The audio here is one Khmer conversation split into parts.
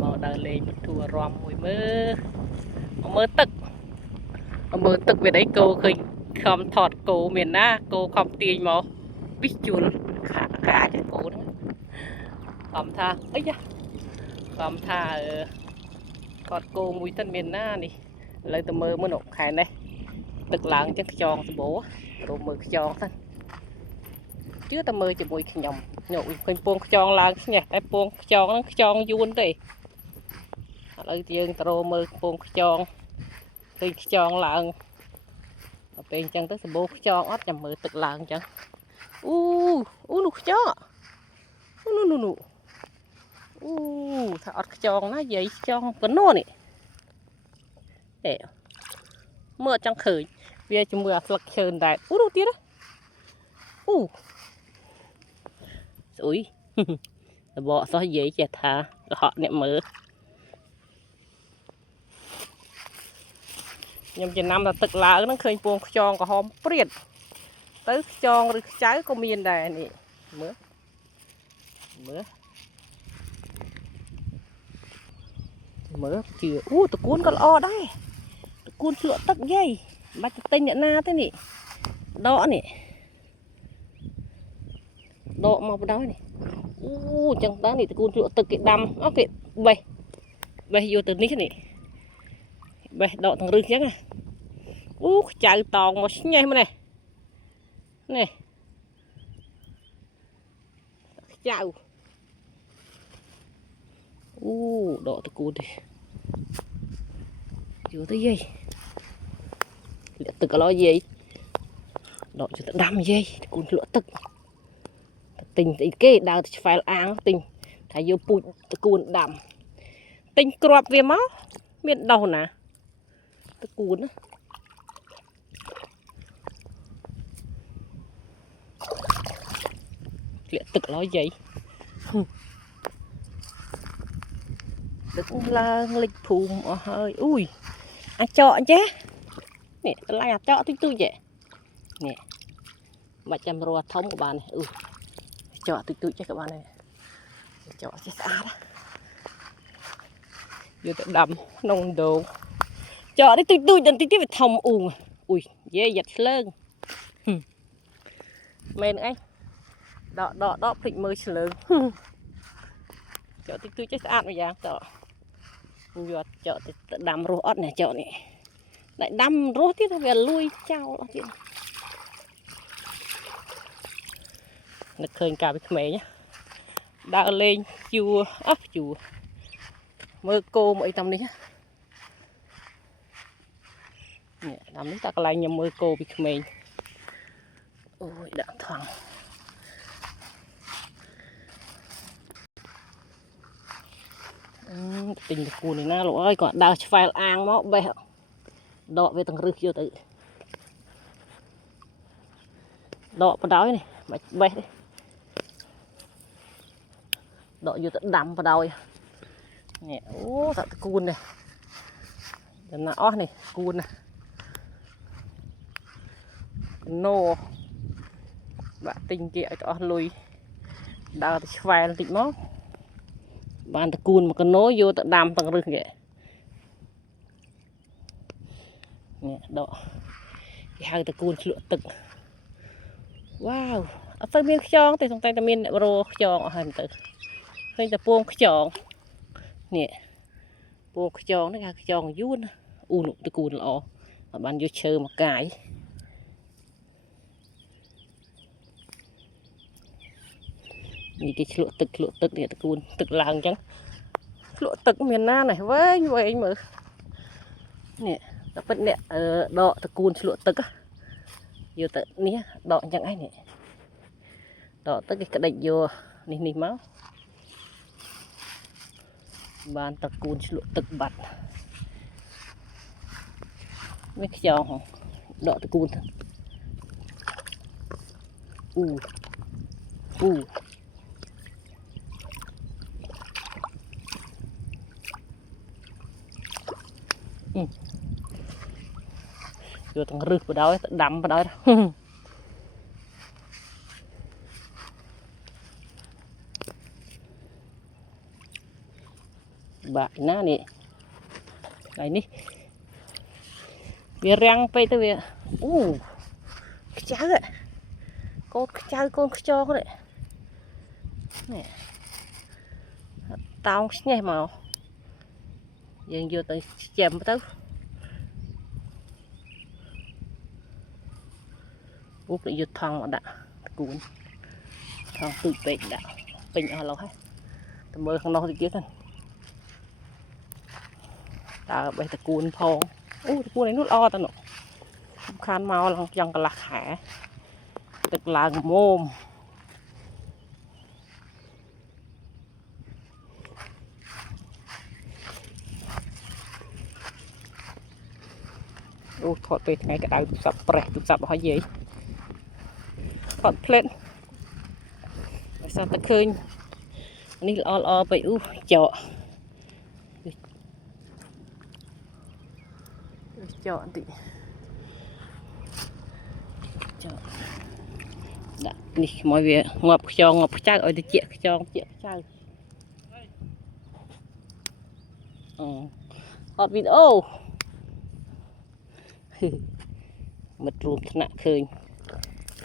មកដើរលេងបទូអារម្មណ៍មួយមើលទឹកវាអីគោឃើញខំថតគោមានណាគោខំទាញមកវិជុលខាគោហ្នឹងខំថាអីយ៉ាខំថាថតគោមួយតិនមានណានេះឥឡូវទៅមើលមើលខែនេះទឹកឡើងចឹងខ្យងសម្បូរទៅមើលខ្យងទៅជឿតែមើលជាមួយខ្ញុំញោមឃើញពងខ្យងឡើងស្ញេះតែពងខ្យងហ្នឹងខ្យងយួនទេឥឡូវយើងទៅមើលពងខ្យងឃើញខ្យងឡើងដល់ពេលអញ្ចឹងទៅសម្បូរខ្យងអត់ចាំមើលទឹកឡើងអញ្ចឹងអូនោះខ្យងនោះអូថាអត់ខ្យងណាយាយខ្យងកណោនេះមើលអត់ចង់ឃើញវាជាមួយអាស្លឹកឈើដែរនោះទៀតអូស្អុយតបកសោះយាយចេះថាកុហកអ្នកមើលខ្ញុំចំណាំតែទឹកឡើងហ្នឹងឃើញពងខ្យងក្រហមព្រាតទៅខ្យងឬខ្ចៅក៏មានដែរនេះមើលជឿតកួនក៏ល្អដែរតកួនជ្លក់ទឹកយាយមិនបាច់ទៅទិញអ្នកណាទេនេះដកនេះដកមកបដ ாய் នេះចឹងតើនេះតកួនជ្លក់ទឹកគេដាំអូគេបេះយកទៅនេះបេះដកទាំងរឹសចឹងខ្ចៅតោងមកស្ញេះមកនេះខ្ចៅដកតកួនទេយកទៅយាយលាក់ទឹកកន្លោយាយដកយកទៅដាំយាយតកួនជ្លក់ទឹកទិញអីគេដើរទៅឆ្វែលអាងទិញថាយកពូជតកួនដាំទិញគ្រាប់វាមកមានដោះណាតកួនណាលាក់ទឹកឡើយយាយទឹកឡើងលិចភូមិអស់ហើយអាចកចេះនេះកន្លែងអាចកទុយចេះនេះមិនចាំរស់ធំក៏បានចកទុយចេះក៏បានដែរចកចេះស្អាតយកទៅដាំក្នុងដូងចកនេះទុយដល់តិចវាធំយាយយ៉ាត់ឆ្លើងមែនអីដកភ្លេចមើលឆ្លើងចកទុយចេះស្អាតមួយយ៉ាងតយកចកទៅដាំរស់អត់ណាចកនេះតែដាំរស់ទៀតវាលួយចោលអត់ទៀតនឹកឃើញកាលពីក្មេងដើរលេងជួមើលគោមកអីតាមនេះតាមនេះតាកន្លែងខ្ញុំមើលគោពីក្មេងដាក់ថងទិញតកួននេះណាលោកអើយគាត់ដើរឆ្វែលអាងមកបេះដកវាទាំងរឹសយកទៅដកបដ ாய் នេះមិនបេះទេដកយកទៅដាំបដ ாய் នេះតាតកួននេះចំណាអស់នេះគួនណាកណូបាក់ទិញគេឲ្យទៅអស់លុយដើរទៅឆ្វែលតិចមកបានតកួនមកកណូយកទៅដាំទាំងរឹសគេនេះដកគេហៅតកួនជ្លក់ទឹកវ៉ាវអត់ទៅមានខ្យងទេសង្ស័យតែមានរោខ្យងអស់ហើយទៅឃើញតែពងខ្យងនេះពងខ្យងនេះគេខ្យងយួននោះតកួនល្អអត់បានយកឈើមកកាយនេះគេឆ្លក់ទឹកនេះតកួនទឹកឡើងអញ្ចឹងឆ្លក់ទឹកមានណានេះវែងមើលនេះតែពិតអ្នកដកតកួនឆ្លក់ទឹកយកទៅនេះដកអញ្ចឹងឯងនេះដកទឹកគេក្តិចយកនេះមកបានតកួនឆ្លក់ទឹកបាត់វាខ្យងដកតកួនយកទាំងរឹសបដ ாய் ទៅដាំបដ ாய் bạc ná nè này ní việc răngไปtới việc cháu đấy con cháu con cho cái đấy nè tao nhảy màu giờ vô tới chèm tới bút lại vô thằng mà đã cuốn thằng tự bệnh đã bệnh ở lâu hết tao mơ không lo thì kia thân ta bây ta cuốn phong cuốn này nút o tao nọ khan màu lòng dòng cả lạc hả tức là mồm thọt về ngày cái đào tụt sập hỏi gì thọt lên sao ta khơi ní lo bị chọ thì đã đi mọi việc ngọc cho ở thì chuyện cho hot video mật rùm nặng khơi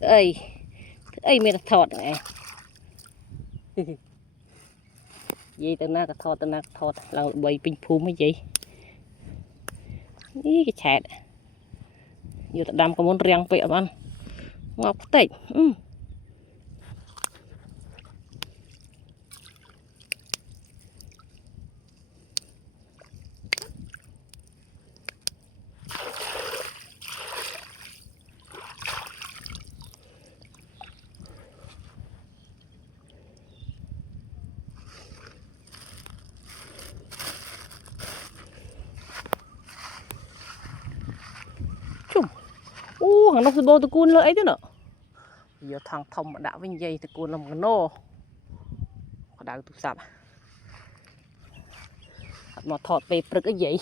ơi mình thọt này gì tao na thọt là bầy pin phù mấy gì ý cái chẹt giờ tao đâm có muốn riêng vậy ăn ngọc tịnh hàng năm bô tụi cún lợi thế nọ giờ thằng thông mà đã vinh dây tụi cún làm cái nô đã tụi sạp mà thọt về bực cái gì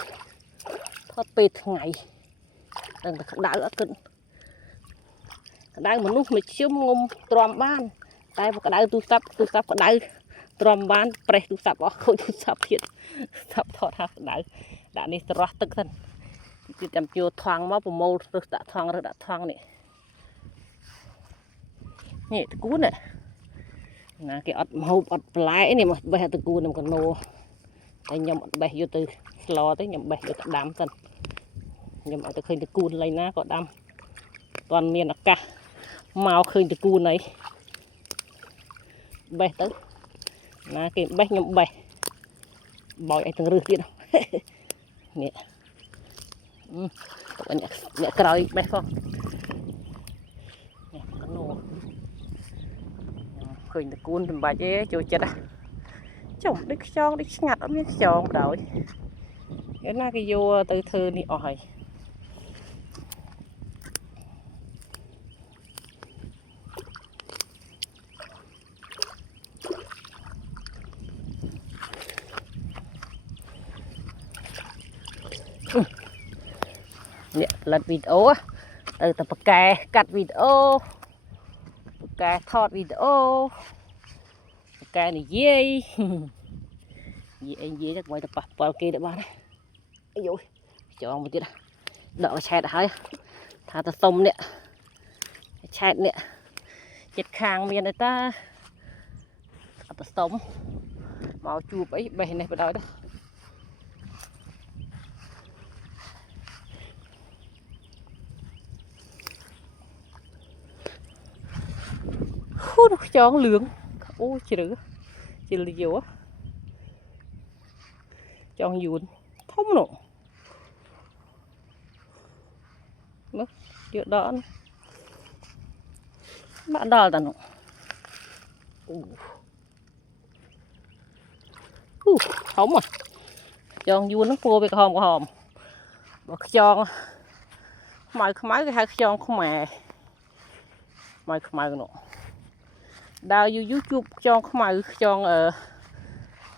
thọt về ngày đừng đã ở cận đang mà lúc mình chiếm ngôm tròn ban tay và cái đáy tụi sạp cái đáy tròn ban pre tụi sạp không tụi sạp hiện sạp thọt ha đã đi ra tức thân chỉ làm chiều thoáng máu của mâu rồi đã thoáng này nhẹ từ cún này là cái màu lái này mà bây giờ từ cún làm con nô tay nhầm bè vô từ lò tới nhầm bè vô từ đám thân nhầm ở từ khơi từ cún lấy ná có đám toàn miền là cả màu khơi từ cún này bè tới là cái bè nhầm bè bòi anh từng rửa đi đâu nè nhẹ cày bè không nè con nô khơi từ cún làm bài chứ chui chết à chồng đi ngặt ở miếng chồng rồi cái na cái vô từ thư đi ỏi nè lật video á từ tập kè cắt video kè thọt video kè này dây dây chắc ngoài tập vào kia để ba đấy ôi dồi cho một chút đỡ chẹt hả thà ta sông nè chẹt nè chẹt khang miền này ta ta sông màu chụp ấy bề này vào đó đó cho lưỡng ôi chị là nhiều á cho dùn thông nổ mất chuyện đó bạn đo tao nổ không à cho dùn nó cua với cái hòm và cho mày cái hai cho không mày nổ đào YouTube cho mày cho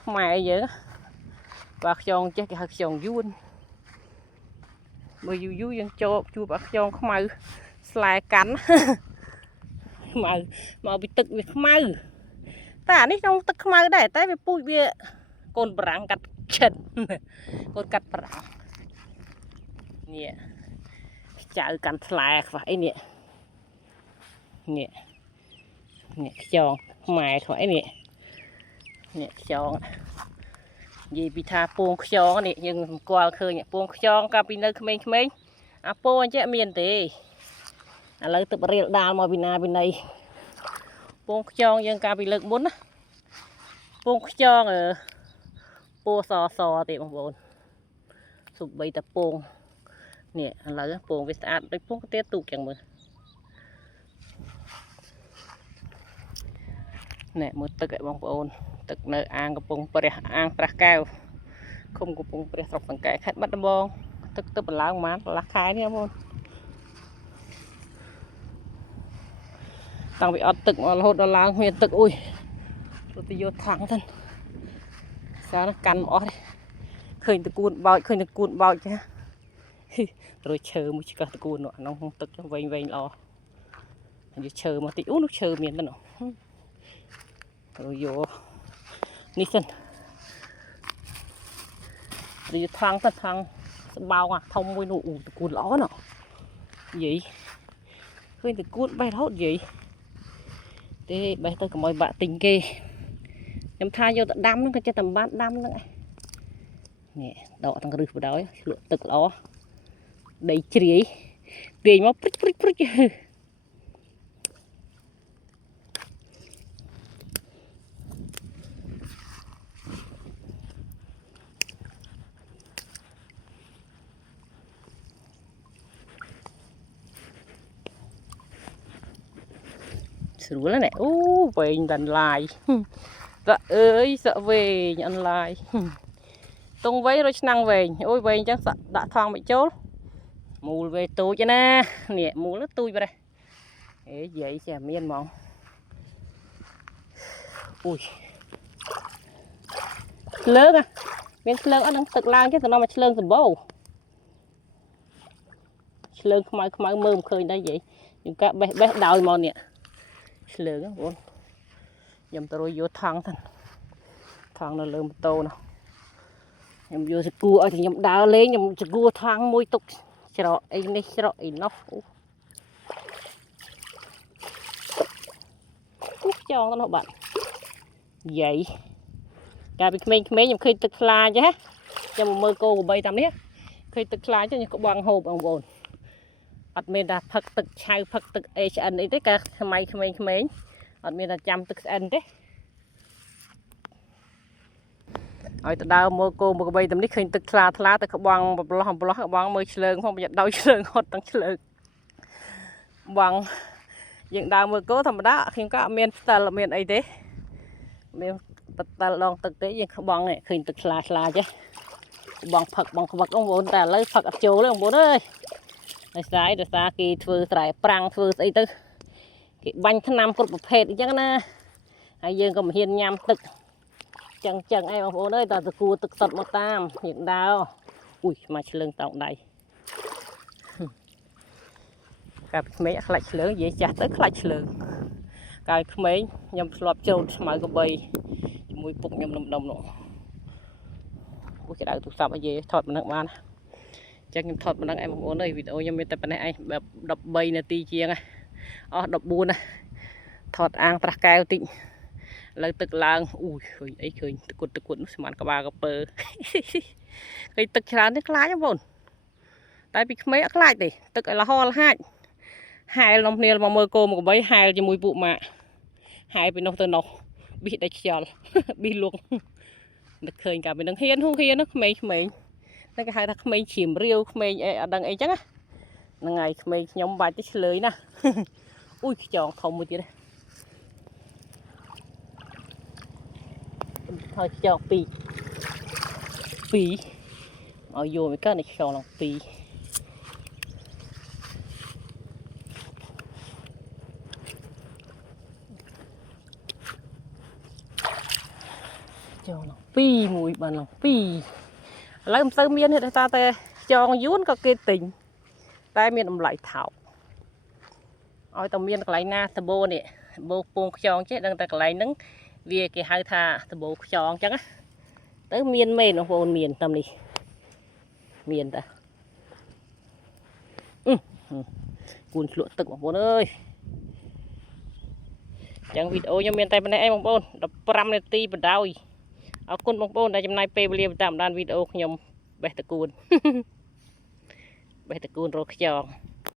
mày vậy và cho chắc cái hạt tròn vuông mà dù dân cho chua bạc cho mày slide cắn mà bị tức việc mày ta ní trong tức mày đây tại vì bụi bia cồn bảng cắt ចិនកូនកាត់ប្រាំងនេះចៅកាន់ផ្លែខ្វះអីនេះនេះខ្យងខ្មែរខ្វះអីនេះខ្យងនិយាយពីថាពងខ្យងនេះយើងស្គាល់ឃើញពងខ្យងកាលពីនៅក្មេងៗអាពងអញ្ចឹងមានទេឥឡូវទឹករៀលដាល់មកពីណាពីណីពងខ្យងយើងកាលពីលើកមុនណាពងខ្យងពណ៌សទេបងប្អូនសូម្បីតែពងនេះឥឡូវពងវាស្អាតដូចពងទាទូកចឹងមើលនេះមើលទឹកឯបងប្អូនទឹកនៅអាងកំពង់ព្រះអាងប្រះកែវឃុំកំពង់ព្រះស្រុកសង្កែខេត្តបាត់ដំបងទឹកទៅបន្ឡើងប្រហែលកន្លះខែនេះបងប្អូនតាំងពីអត់ទឹករហូតដល់ឡើងមានទឹកអុយទៅទៅយកថងទៅសារកាន់មកអស់ឃើញតកួនបោចចារួចឈើមួយឆ្កឹះតកួននោះក្នុងទឹកវែងល្អយកឈើមកតិចអូនោះឈើមានទៅនោះយកនេះសិនយកថងទៅថងស្បោងអាធំមួយនោះតកួនល្អណាស់និយាយឃើញតកួនបេះរហូតនិយាយទេបេះទៅកុំឲ្យបាក់ទិញគេខ្ញុំថាយកទៅដាំហ្នឹងក៏ចិត្តតែបានដាំហ្នឹងនេះដកទាំងរឹសបដ ாய் លក់ទឹកល្អដីជ្រាយទាញមកព្រិចស្រួលណាស់អូវែងដល់ឡាយសាក់អើយសាក់វែងអន់ឡាយតុងវែងរយឆ្នាំងវែងអូយវែងអញ្ចឹងសាក់ដាក់ថងមកចូលមូលវែងទូចណានេះមូលទូចបែរអេយាយចេះមានហ្មងអូយឆ្លើងមានឆ្លើងអត់នឹងទឹកឡើងទេទៅនាំមកឆ្លើងសម្បូរឆ្លើងខ្មៅមើលមិនឃើញដែរយាយខ្ញុំកាបេះដោយមកនេះឆ្លើងបងខ្ញុំទៅរយយកថងទៅថងនៅលើម៉ូតូនោះខ្ញុំយកសគួរឲ្យខ្ញុំដើរលេងខ្ញុំសគួរថងមួយទុកច្រកអីនេះច្រកអីនោះអូចងទៅនោះបាទយាយកាលពីក្មេងៗខ្ញុំឃើញទឹកខ្លាចហ៎ខ្ញុំមើលគោក្របីតាមនេះឃើញទឹកខ្លាចខ្ញុំក្បងហូបបងប្អូនអត់មានថាផឹកទឹកឆៅផឹកទឹកអេឆ្អិនអីទេកាលសម័យក្មេងៗអត់មានថាចាំទឹកស្អិនទេឲ្យទៅដើរមើលគោមកបីតាមនេះឃើញទឹកថ្លាទៅក្បងប្រឡោះក្បងមើលឆ្លើងផងប្រយ័ត្នដោយឆ្លើងហត់ទាំងឆ្លើងបងយើងដើរមើលគោធម្មតាខ្ញុំក៏អត់មានស្តិលអត់មានអីទេមានបតលដងទឹកទេយើងក្បងឃើញទឹកថ្លាចេះបងផឹកបងខ្វឹកបងប្អូនតែឥឡូវផឹកអត់ចូលទេបងប្អូនអើយដោយសារគេធ្វើស្រែប្រាំងធ្វើស្អីទៅគេបាញ់ថ្នាំគ្រប់ប្រភេទអញ្ចឹងណាហើយយើងក៏មិនហ៊ានញ៉ាំទឹកចឹងអីបងប្អូនអើយតើទៅគួរទឹកសុតមកតាមយើងដើរអ៊ុយមកឆ្លើងតោងដៃកាលពីក្មេងខ្លាច់ឆ្លើងនិយាយចាស់ទៅខ្លាច់ឆ្លើងកាលក្មេងខ្ញុំធ្លាប់ចូលស្មៅកបីជាមួយពុកខ្ញុំដុំនោះអូចដៅទូរស័ព្ទឲ្យយាយថតមិននឹងបានចឹងខ្ញុំថតមិននឹងឯងបងប្អូនអើយវីដេអូខ្ញុំមានតែប៉ុណ្ណេះឯងបែប13នាទីជាងអស់14ណាថតអាងប្រះកែវតិចលើទឹកឡើងអូយឃើញអីឃើញតគុតនោះស្មានក្បាលកពើឃើញទឹកច្រើននេះខ្លាចបងប្អូនតែពីក្មេងអត់ខ្លាចទេទឹកឲ្យលហលហាច់ហែលនំគ្នាមកមើលគោមកក្របីហែលជាមួយពួកម៉ាក់ហែលពីនោះទៅនោះប៊ីដាច់ខ្យល់ប៊ីលងនឹកឃើញកាលពីនឹងហ៊ាននោះក្មេងតែគេហៅថាក្មេងឈាមរាវក្មេងអីអត់ដឹងអីចឹងហ្នឹងហើយក្មេងខ្ញុំបាច់ទៅឆ្លើយណាអូយខ្យងធំមួយទៀតហើយខ្យង2ឲ្យយកមកកើតនេះខ្យងឡើង2ចូលឡើង2មួយបានឡើង2ឥឡូវមិនសូវមានទេតែខ្យងយួនក៏គេទិញតែមានតម្លៃថោកឲ្យតែមានកន្លែងណាតបោនេះបោពងខ្យងចេះដឹងតែកន្លែងហ្នឹងវាគេហៅថាតបោខ្យងអញ្ចឹង tới miền mê nó vô miền tầm đi miền ta cuốn lụa tực bông bồn ơi chẳng video cho miền tây bên này em bông bồn đập pram này ti bật đau ở cuốn bông bồn đây trong này pe believe tạm đàn video nhom bè tật cuốn bè tật cuốn rồi chồng